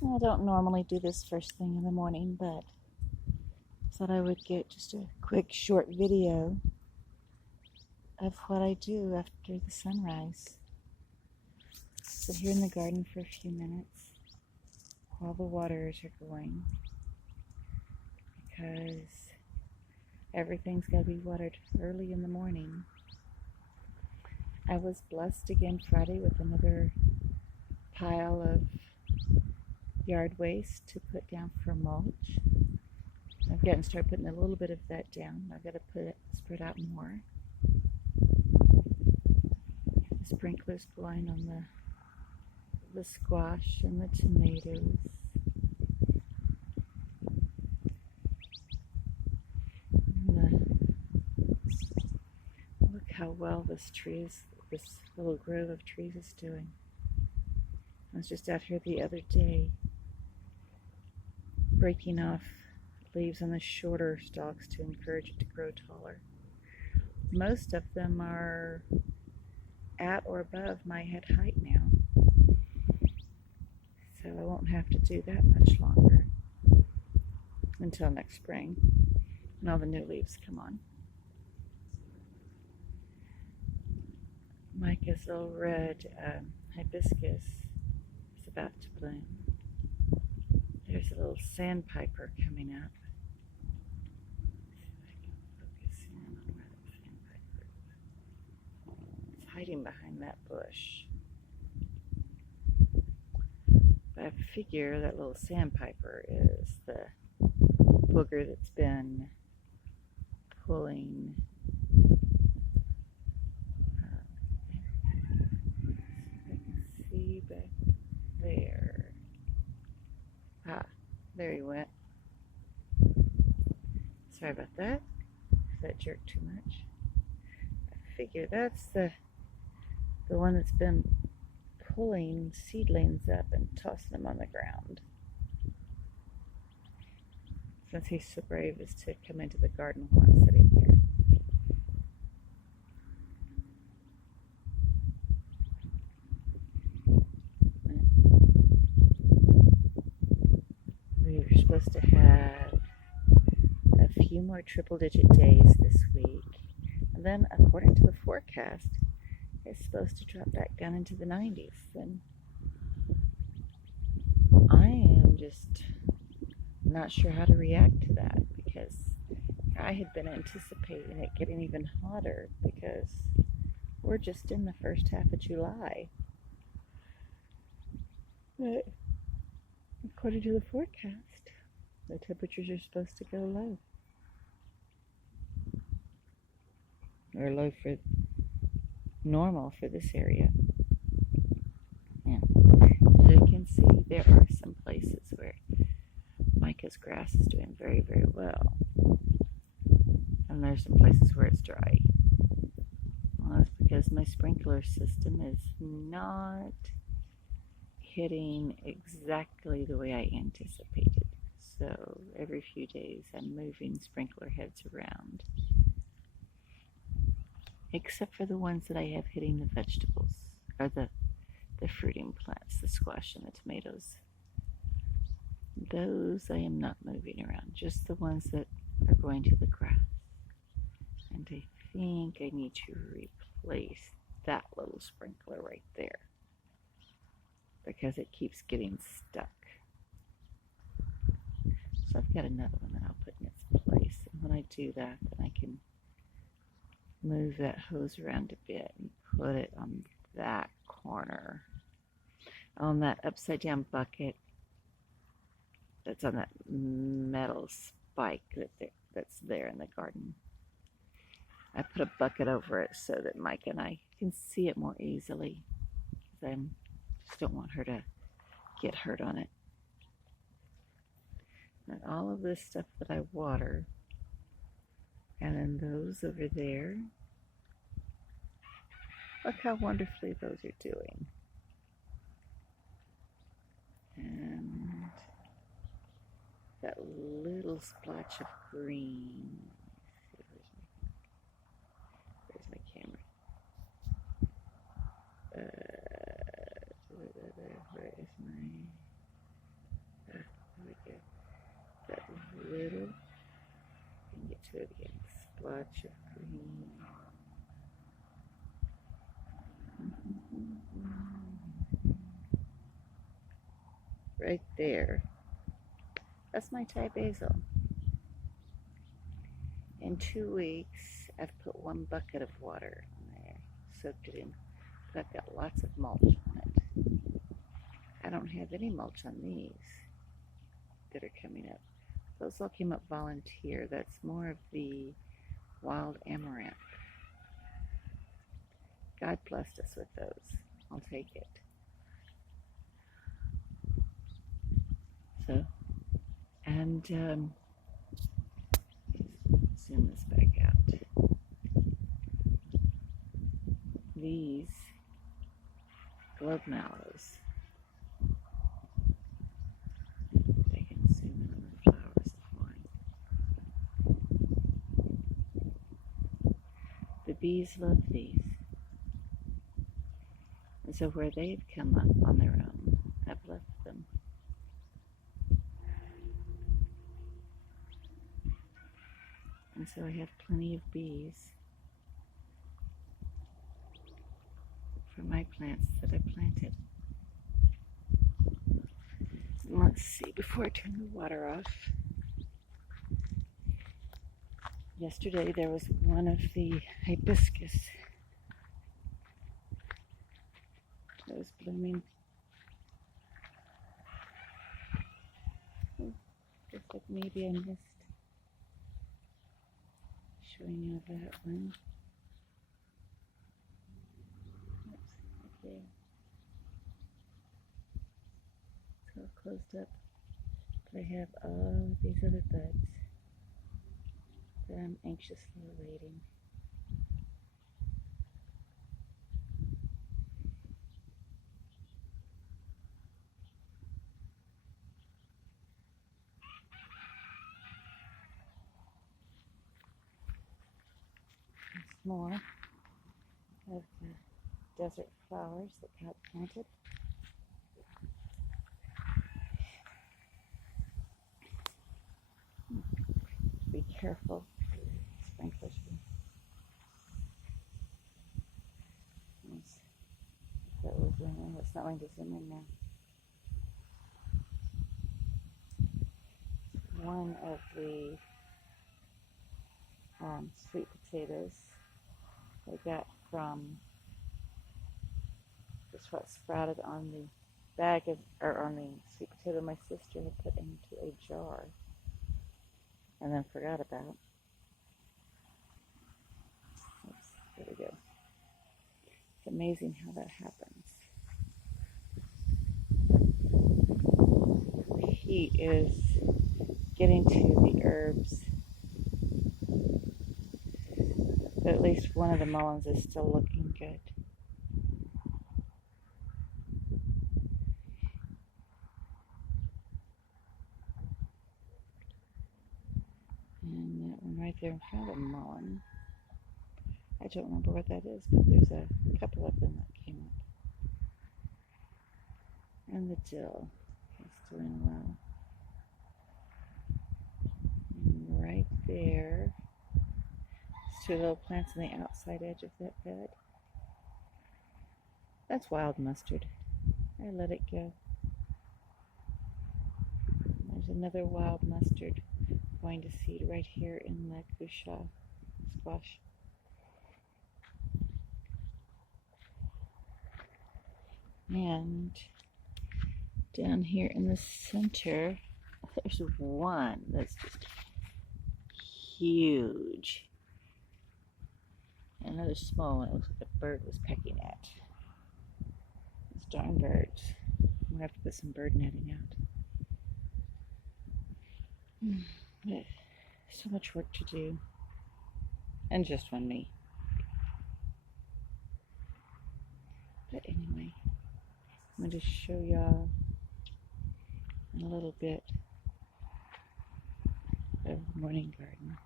I don't normally do this first thing in the morning, but thought I would get just a quick short video of what I do after the sunrise. Sit here in the garden for a few minutes while the waters are going because everything's got to be watered early in the morning. I was blessed again Friday with another pile of yard waste to put down for mulch. I've gotten started putting a little bit of that down. I've got to spread out more. The sprinklers going on the squash and the tomatoes. Look how well this little grove of trees is doing. I was just out here the other day breaking off leaves on the shorter stalks to encourage it to grow taller. Most of them are at or above my head height now, so I won't have to do that much longer until next spring when all the new leaves come on. Micah's little red hibiscus is about to bloom. There's a little sandpiper coming up. See if I can focus in on where that sandpiper is. It's hiding behind that bush. But I figure that little sandpiper is the booger that's been pulling back there. There he went. Sorry about that. If that jerked too much. I figure that's the one that's been pulling seedlings up and tossing them on the ground. Since he's so brave as to come into the garden while I'm sitting here. We're supposed to have a few more triple-digit days this week. And then, according to the forecast, it's supposed to drop back down into the 90s. And I am just not sure how to react to that because I had been anticipating it getting even hotter because we're just in the first half of July. But according to the forecast, the temperatures are supposed to go low. Or low for normal for this area. Yeah. As you can see, there are some places where Micah's grass is doing very, very well. And there's some places where it's dry. Well, that's because my sprinkler system is not hitting exactly the way I anticipated. So every few days I'm moving sprinkler heads around. Except for the ones that I have hitting the vegetables, or the fruiting plants, the squash and the tomatoes. Those I am not moving around, just the ones that are going to the grass. And I think I need to replace that little sprinkler right there because it keeps getting stuck. So I've got another one that I'll put in its place. And when I do that, then I can move that hose around a bit and put it on that corner, on that upside down bucket that's on that metal spike that's there in the garden. I put a bucket over it so that Mike and I can see it more easily because I just don't want her to get hurt on it. And all of this stuff that I water, and then those over there, look how wonderfully those are doing. And that little splotch of green. Where's my camera? Where is my... there the splotch of green. Right there. That's my Thai basil. In 2 weeks, I've put 1 bucket of water in there, soaked it in. But I've got lots of mulch on it. I don't have any mulch on these that are coming up. Those all came up volunteer. That's more of the wild amaranth. God blessed us with those. I'll take it. So, and zoom this back out. These globe mallows. I can zoom in on the flowers of mine. The bees love these. And so where they've come up on their own, I've left them. And so I have plenty of bees for my plants that I planted. And let's see, before I turn the water off. Yesterday there was one of the hibiscus that was blooming. Oh, looks like maybe I missed showing you that one. Oops, right there. It's all closed up. But I have all these other buds that I'm anxiously awaiting. There's more of the desert flowers that got planted. Be careful, sprinklers. That was zoom in. It's not going to zoom in now. One of the sweet potatoes I got from just what sprouted on the bag of, or on the sweet potato my sister had put into a jar and then forgot about. Oops, there we go. It's amazing how that happens. The heat is getting to the herbs. But at least one of the mulleins is still looking good. And that one right there in front of the mullein, I don't remember what that is, but there's a couple of them that came up. And the dill is doing well. And right there, there's 2 little plants on the outside edge of that bed. That's wild mustard. I let it go. There's another wild mustard going to seed right here in the cushaw squash. And down here in the center, there's one that's just huge. And another small one. It looks like a bird was pecking at. These darn birds. I'm gonna have to put some bird netting out. So much work to do. And just on me. But anyway, I'm going to show y'all in a little bit of the morning garden.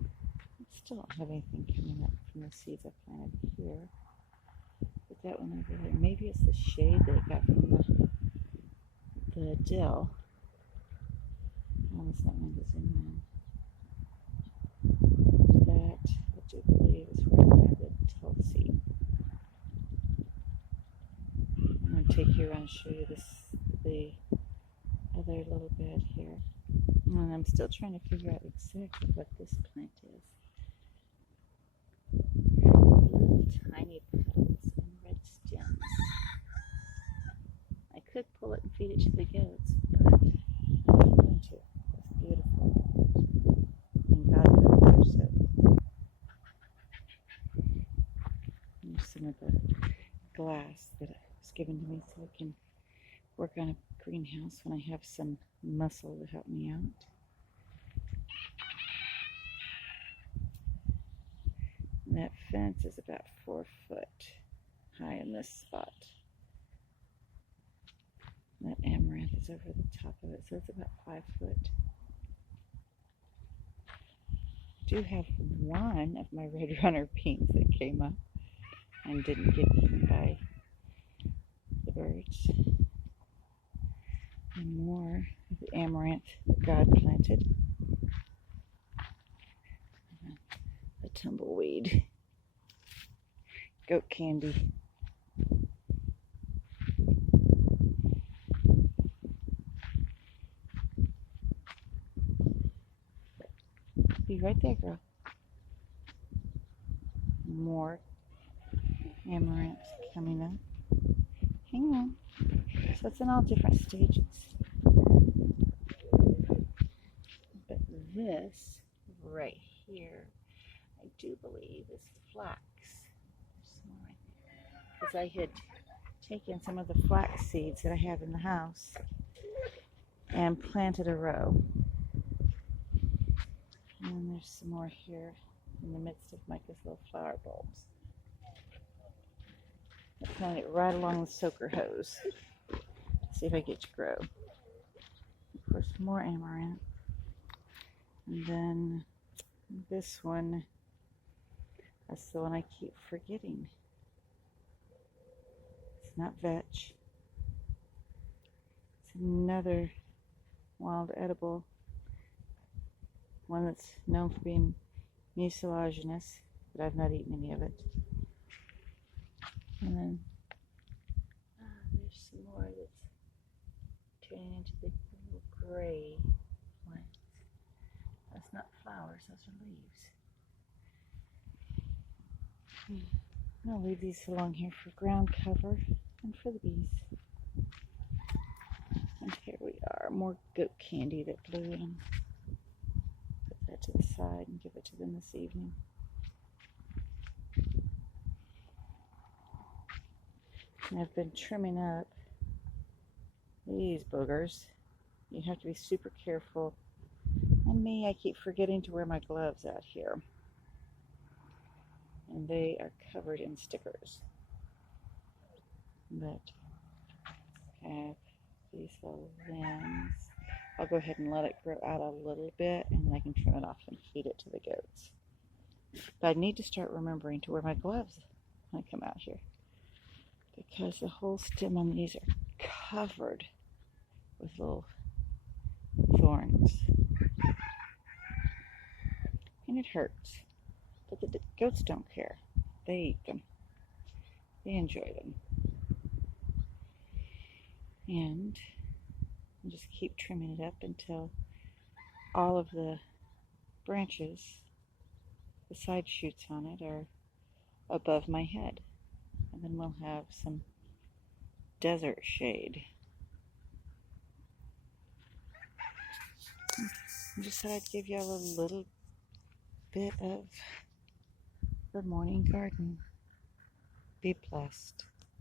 I still don't have anything coming up from the seeds I planted here. But that one over there, maybe it's the shade that it got from the dill. It's not going to zoom in. do believe is where I have the Tulsi. I'm going to take you around and show you the other little bed here. And I'm still trying to figure out exactly what this plant is. Little tiny petals and red stems. I could pull it and feed it to the goats, but I'm not going to. It's beautiful. And God put it there, so there's some of the glass that was given to me so I can work on a greenhouse when I have some muscle to help me out. And that fence is about 4 foot high in this spot. That amaranth is over the top of it, so it's about 5 foot. I do have one of my red runner beans that came up and didn't get eaten by the birds. And more of the amaranth that God planted. The tumbleweed. Goat candy. Be right there, girl. More amaranth coming up. Hang on. So it's in all different stages. But this right here, I do believe is flax. There's some more right there. Because I had taken some of the flax seeds that I have in the house and planted a row. And there's some more here in the midst of Micah's little flower bulbs. I planted it right along the soaker hose. See if I get to grow. Of course, more amaranth. And then this one, that's the one I keep forgetting. It's not vetch. It's another wild edible. One that's known for being mucilaginous, but I've not eaten any of it. And then there's some more that's turning into the little gray plants. That's not flowers, those are leaves. I'll leave these along here for ground cover and for the bees. And here we are, more goat candy that blew in. Put that to the side and give it to them this evening. And I've been trimming up these boogers. You have to be super careful. And me, I keep forgetting to wear my gloves out here. And they are covered in stickers. But I have these little limbs. I'll go ahead and let it grow out a little bit, and then I can trim it off and feed it to the goats. But I need to start remembering to wear my gloves when I come out here, because the whole stem on these are covered with little thorns. And it hurts. But the goats don't care. They eat them. They enjoy them. And I'll just keep trimming it up until all of the branches, the side shoots on it, are above my head. And then we'll have some desert shade. I just thought I'd give y'all a little bit of the morning garden. Be blessed.